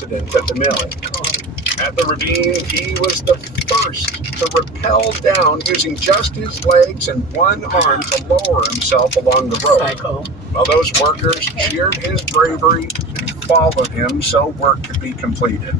accident at the mill. At the ravine, he was the first to rappel down using just his legs and one arm to lower himself along the road. Psycho. While those workers cheered his bravery and followed him so work could be completed.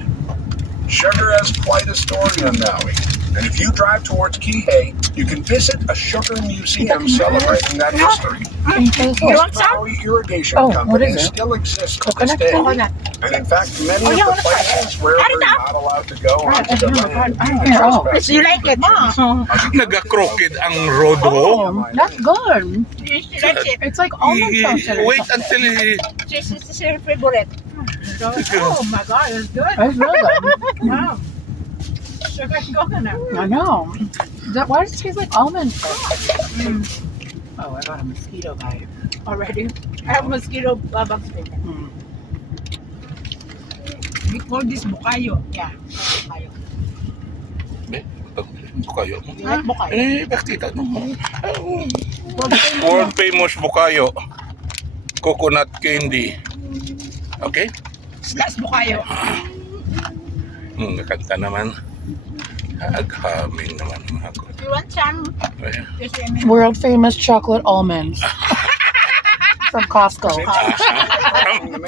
Sugar has quite a story on Maui, and if you drive towards Kihei, you can visit a sugar museum celebrating that history. East Maui Irrigation Company still exists to this day, and in fact, many of the places where we're not allowed to go onto the land due to You like it, Mom? Nagka-crooked ang road mo. Oh, that's good. It's like almond toast. Wait until This is your favorite. Oh my God, it's good. It's really good. Wow. Sugar and coconut. I know. Why does it taste like almond toast? Oh, I got a mosquito bite already. I have mosquito bugs with it. We call this bukayo. Yeah, bukayo. Bukayo. You like bukayo? Bakit mo? World famous bukayo. Coconut candy. Okay? Slash bukayo. Nakanta naman. Aghaming naman ako. You want some? World famous chocolate almonds from Costco.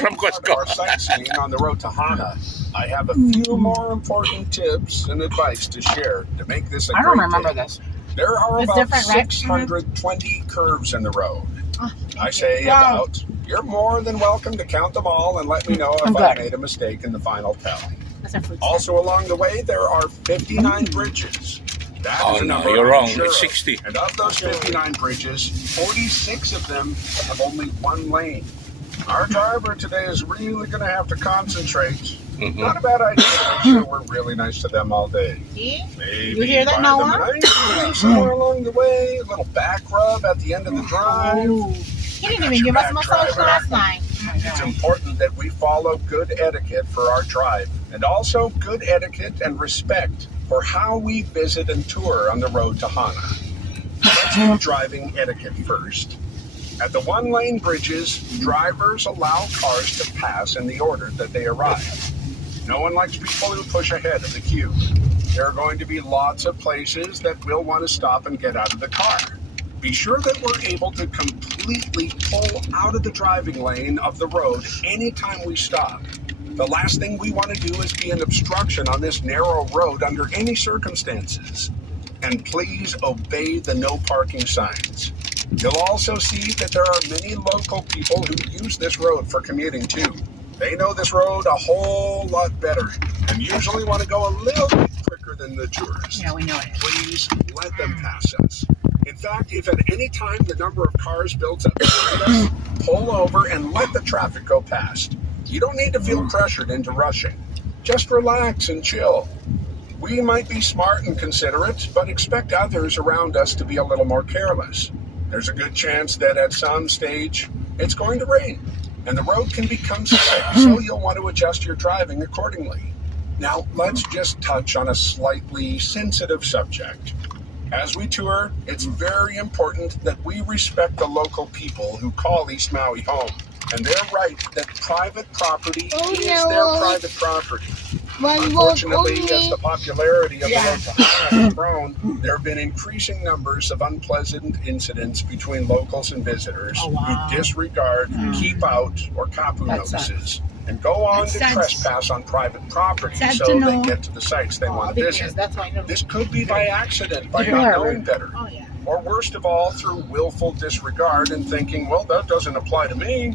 From Costco. Our sightseeing on the road to Hana, I have a few more important tips and advice to share to make this a I don't great remember day. this. There are It's about different, right? 620 curves in the road. I say about. You're more than welcome to count them all and let me know if I made a mistake in the final tally. Also along the way, there are 59 bridges. That is a number you're wrong. sure It's of. 60. And of those 59 bridges, 46 of them have only one lane. Our driver today is really going to have to concentrate. Not a bad idea to make sure we're really nice to them all day. See? Maybe You hear that, buy them Noah? an ice cream somewhere along the way, a little back rub at the end of the drive. He didn't even give us massage last night. It's important that we follow good etiquette for our drive, and also good etiquette and respect for how we visit and tour on the road to Hana. Let's do driving etiquette first. At the one-lane bridges, drivers allow cars to pass in the order that they arrive. No one likes people who push ahead of the queue. There are going to be lots of places that we'll want to stop and get out of the car. Be sure that we're able to completely pull out of the driving lane of the road anytime we stop. The last thing we want to do is be an obstruction on this narrow road under any circumstances. And please obey the no parking signs. You'll also see that there are many local people who use this road for commuting too. They know this road a whole lot better and usually want to go a little bit quicker than the tourists. Yeah, we know it. Please let them pass us. In fact, if at any time the number of cars builds up behind us, pull over and let the traffic go past. You don't need to feel pressured into rushing. Just relax and chill. We might be smart and considerate, but expect others around us to be a little more careless. There's a good chance that at some stage it's going to rain, and the road can become slick, so you'll want to adjust your driving accordingly. Now, let's just touch on a slightly sensitive subject. As we tour, it's very important that we respect the local people who call East Maui home, and they're right that private property is their private property. Unfortunately, as the popularity of the road to Hana has grown, there have been increasing numbers of unpleasant incidents between locals and visitors who disregard keep out or kapu notices and go on to trespass on private property so they get to the sites they want to visit. This could be by accident, by not knowing better. Or worst of all, through willful disregard and thinking, well, that doesn't apply to me.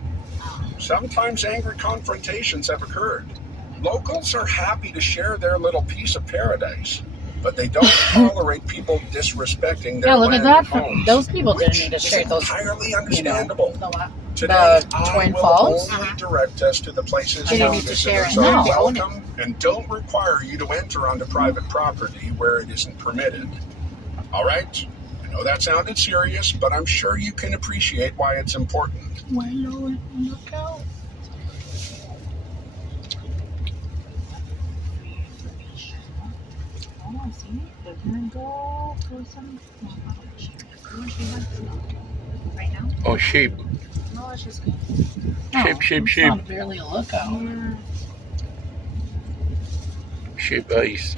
Sometimes angry confrontations have occurred. Locals are happy to share their little piece of paradise, but they don't tolerate people disrespecting their look at land that. and homes, Those people didn't which need to is share those. entirely understandable. The Today, I Twin will Falls? only direct us to the places They where don't need to share visitors it. are No, they own it. welcome and don't require you to enter onto private property where it isn't permitted. All right? I know that sounded serious, but I'm sure you can appreciate why it's important. Well, look out. Oh, see? They're gonna go for some. Right now? Oh, sheep. No, it's just good. Sheep. It's not barely a lookout. Ship ice.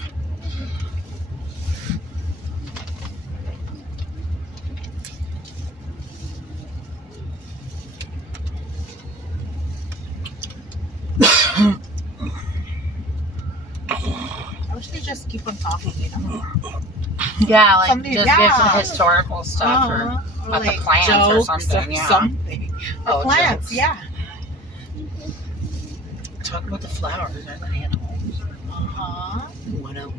I wish they just keep on talking, you know? Yeah, like Something- just yeah. give some historical stuff or about the plants or jokes something. Yeah. something. The Oh, plants, jokes. yeah. Talk about the flowers and the animals. Uh-huh. What else?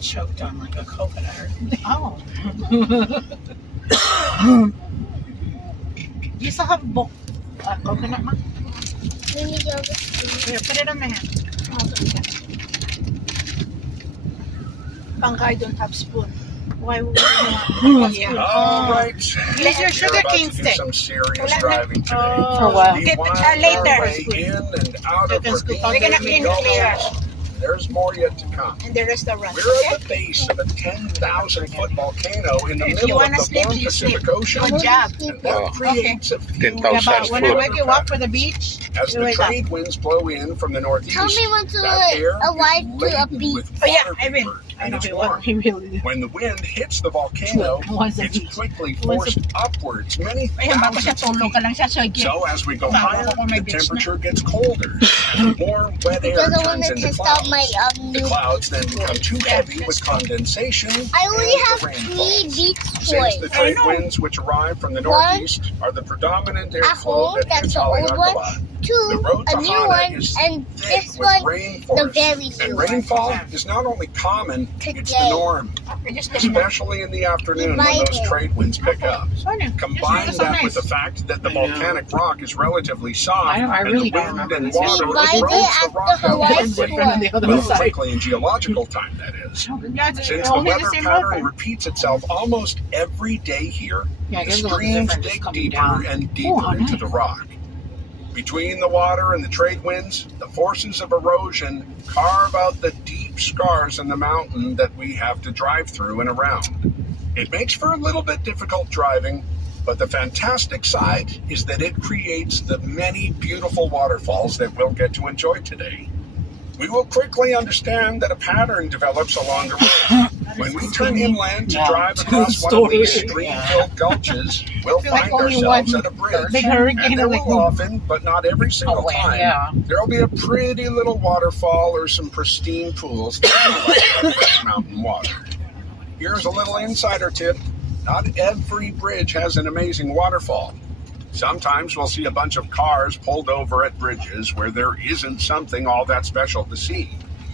Choked on like a coconut or something. Oh. Do you still have coconut, ma? Here, put it on my hand. Bangka, I don't have spoon. Why would you want Yeah. All right. Use your We're sugar about cane to do stick. some serious Wala na. driving today. For what? We Get wind later. our way in and out You of can scoop ravines out. We're gonna and clean it later. gullies. There's more yet to come. And the restaurant. We're at the base of a 10,000-foot volcano in the If you middle of wanna the sleep, warm you Pacific sleep. Ocean. Good job. And that Oh. creates a few 10,000 Yeah, but foot. when I wake you up for the beach, As you the wake up. trade winds blow in from the northeast, Tell me when to that air arrive is to a laden beach. with Oh, yeah, water I will. vapor, I and know it's he warm. really. When the wind hits the volcano, Once a it's beach. quickly Once a- forced upwards many Ayan, bago siya thousands of tulog ka feet. lang siya, sige. So as we go Bago higher, ako may the beach na. temperature gets colder. The warm, wet air Because I want turns to into test out clouds. my The new. clouds then become too heavy with condensation. I only and have the 3 rainfall. beach Since toys. the trade know. winds which arrive from the One, northeast are the predominant at airflow home, that that's hits the old Haleakala, one. the 2, road to a new Hana one, is and thick this with one, the rainforest. very And new one. rainfall is not only common, it's the Today. norm, especially in the afternoon when those trade winds pick up. Combine that with the fact that the I know. volcanic rock is relatively soft, I and really the don't wind remember and this. water We buy it erodes the at the rock out Hawaii quickly. store. Different than the other Well, side. quickly in geological time, that is. Yeah, it's Since the only the weather same pattern road. repeats itself almost every day here, Yeah, I the guess it looks streams different just dig coming deeper down. and deeper how into nice. the rock. Between the water and the trade winds, the forces of erosion carve out the deep scars in the mountain that we have to drive through and around. It makes for a little bit difficult driving, but the fantastic side is that it creates the many beautiful waterfalls that we'll get to enjoy today. We will quickly understand that a pattern develops along the road. When we turn inland to Yeah. drive across one of these Story. stream-filled gulches, we'll feel like find only ourselves one at a bridge. big hurricane And there like will often, but not every single time, Yeah. there'll be a pretty little waterfall or some pristine pools that collect fresh mountain water. Here's a little insider tip. Not every bridge has an amazing waterfall. Sometimes we'll see a bunch of cars pulled over at bridges where there isn't something all that special to see.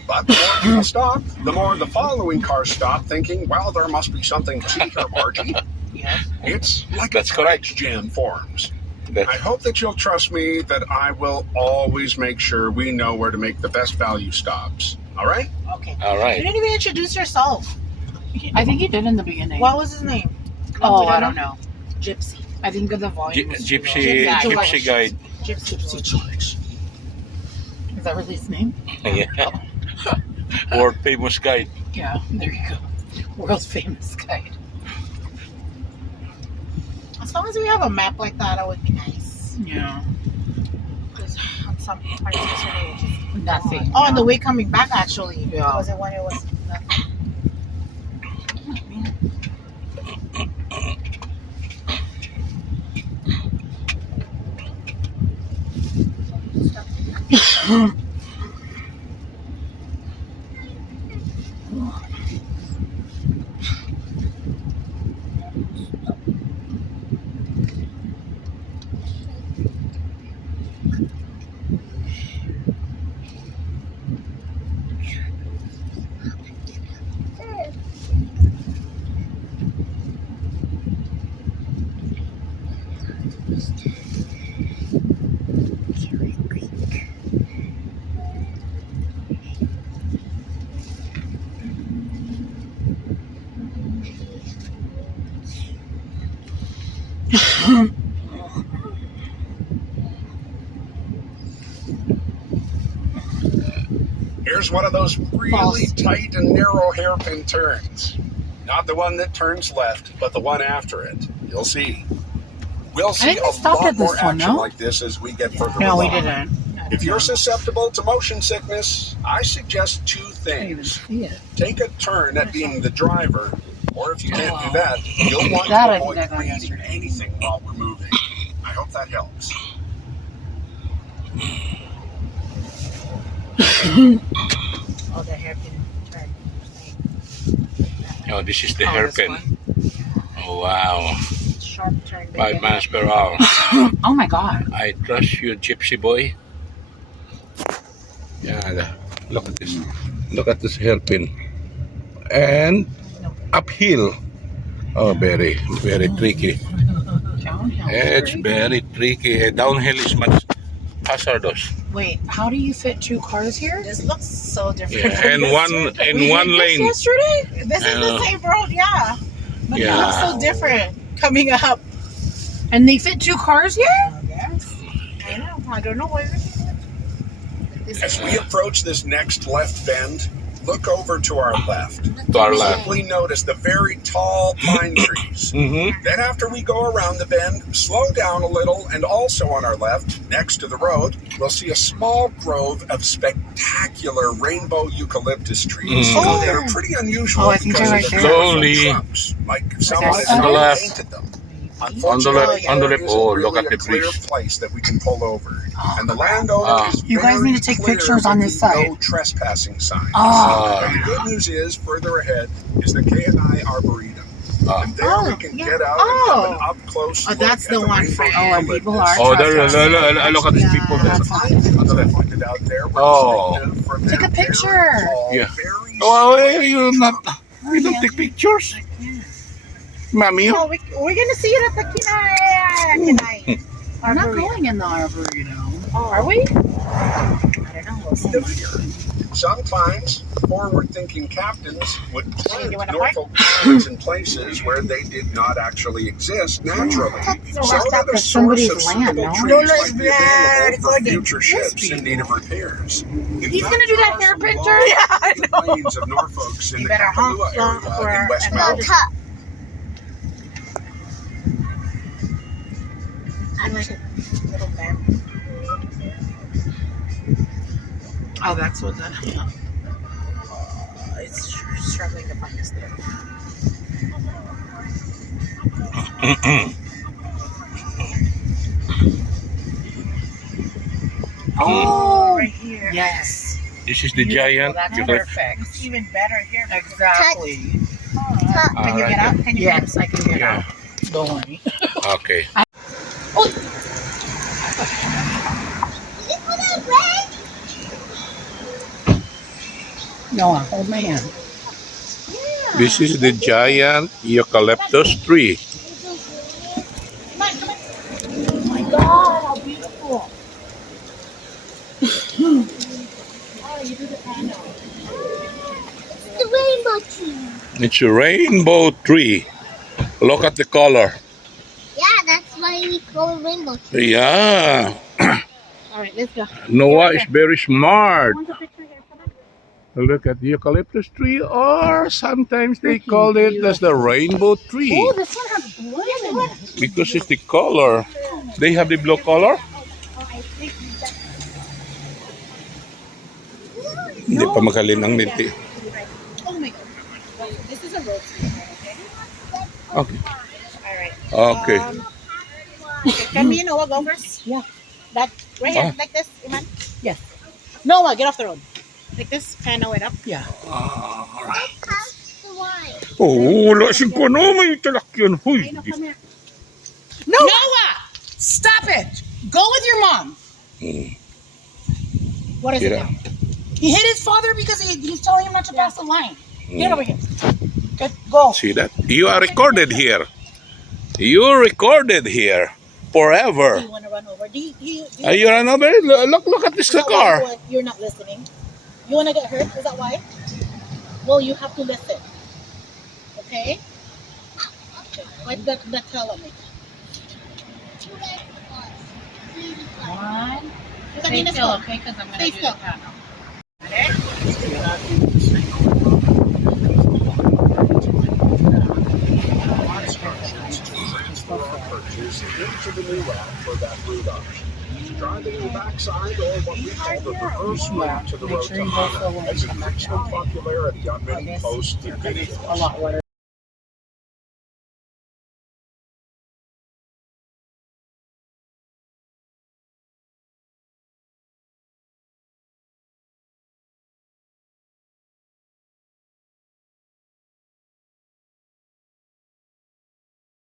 But the more people stop, the more the following cars stop, thinking, well, there must be something to see here, Margie. Yeah. It's like That's a correct. bridge jam forms. I That's hope that you'll trust me that I will always make sure we know where to make the best value stops. All right? Okay. all You right. didn't even introduce yourself. I think he did in the beginning. What was his name? Oh, we I don't don't know. Gypsy. I think the volume was too low. Gypsy, Gypsy Gypsy guide. Gypsy George. Is that really his name? Yeah. World famous guide. Yeah, there you go. World's famous guide. As long as we have a map like that, it would be nice. Yeah. Because on some parts yesterday, it was just Nothing. Oh, on the way coming back, actually. Yeah. Was it when it was nothing? Here's one of those really False. tight and narrow hairpin turns. Not the one that turns left, but the one after it. You'll see. We'll see think we a stopped lot at this more one, action no? like this as we get further No, we along. didn't. If you're susceptible to motion sickness, I suggest two I didn't even things. see it. Take a turn at being the driver, or if you can't do that, you'll want That to I avoid think I got reading yesterday. anything while we're moving. I hope that helps. Oh, the hairpin turn. Oh, this is the Oh, this hairpin. one. Oh, wow. Sharp turn. 5 miles per hour. Oh my god. I trust you, Gypsy boy. Yeah, look at this. Look at this hairpin. And uphill. Oh, very, very tricky. It's very tricky. Downhill is much hazardous. Wait, how do you fit 2 cars here? This looks so different. Yeah, from and this one road. in We one did this lane. yesterday? This is the same road, yeah. But it Yeah. looks so different coming up. And they fit 2 cars here? Yes. I know. I don't know where it is. As we approach this next left bend, look over to our left. To our left. Simply notice the very tall pine trees. Mm-hmm. Then after we go around the bend, slow down a little, and also on our left, next to the road, we'll see a small grove of spectacular rainbow eucalyptus trees. Mm. They're pretty unusual Oh, I think because they're of right the there. colorful Slowly. trunks, like someone has On the left. painted them. On the Unfortunately, left, on the there left. isn't Oh, look really at a the clear bridge. place that we can pull over. Oh, And the landowner Ah. is You guys very need to take clear pictures on with this the side. no trespassing signs. Oh. And the good news is, further ahead is the Keanae Arboretum. Ah. And there we can yeah. get out and have an up-close Oh, look that's at the one rainbow for- Oh, and people eucalyptus. are Oh, there, trespassing. look at these people there. That's fine. On the left, pointed out there, we're Oh. distinctive for Take their a picture. very tall, Yeah. very Oh, straight you not. trunk. You don't take pictures, Mommy. Oh, we're gonna see it at the Keanae. I'm not going in the Arboretum. Are we? I don't know. We'll see. The fear. Sometimes forward-thinking captains would plant You wanna Norfolk pines in places where they did not actually exist naturally, so that a That's source somebody's of land, suitable no? trees Lola's might be available for blood. future ships in need of repairs. He's gonna do that hairpin turn? Yeah, I know. Plains of Norfolk's in You the better honk Kipahulu for area in West an Maui. I like it. Little band. Oh, that's what that. It's struggling to find us there. Oh, Right here. yes. This is the giant. That's eucalyptus. perfect. It's even better here. Exactly. Can you get out? Can you Yes, I can get Yeah. out. Don't worry. Okay. Noah, hold my hand. This is the giant eucalyptus tree. Come on, come on. Oh my God, how beautiful. Oh, you do the panel. The rainbow tree. It's a rainbow tree. Look at the color. Yeah, that's why we call it rainbow tree. Yeah. All right, let's go. Noah is very smart. Want a picture here? Come on. Look at the eucalyptus tree, or sometimes they call it as the rainbow tree Oh, this one has blood in it. because it's the color. They have the blue color. Hindi pa makalin ang niti. Oh my God. This is a road tree, okay? Okay. All right. Okay. Can me and Noah go first? Yeah. That right here, Ah. like this, Iman? Yes. Noah, get off the road. Like this, panel it up. Yeah. That's the wine. Oh, wala siyang kuno. May talakyan. Huy. Come here. Noah, stop it. Go with your mom. What is it Yeah. now? He hit his father because he's telling him not to pass the line. Get over here. Good, go. See that? You are recorded here. You recorded here Do forever. you want to run over? Do you You run over? Look at this is that why car. you're not listening? You want to get hurt? Is that why? Well, you have to listen. Okay? Okay. Wipe the tail on me. One. You can do still. okay? Because I'm going Stay to do still. the panel. purchase into the new route for that route option. Driving the backside, or what we call the reverse route to the road to Hana, has increased in popularity on many posts and videos. A lot wetter.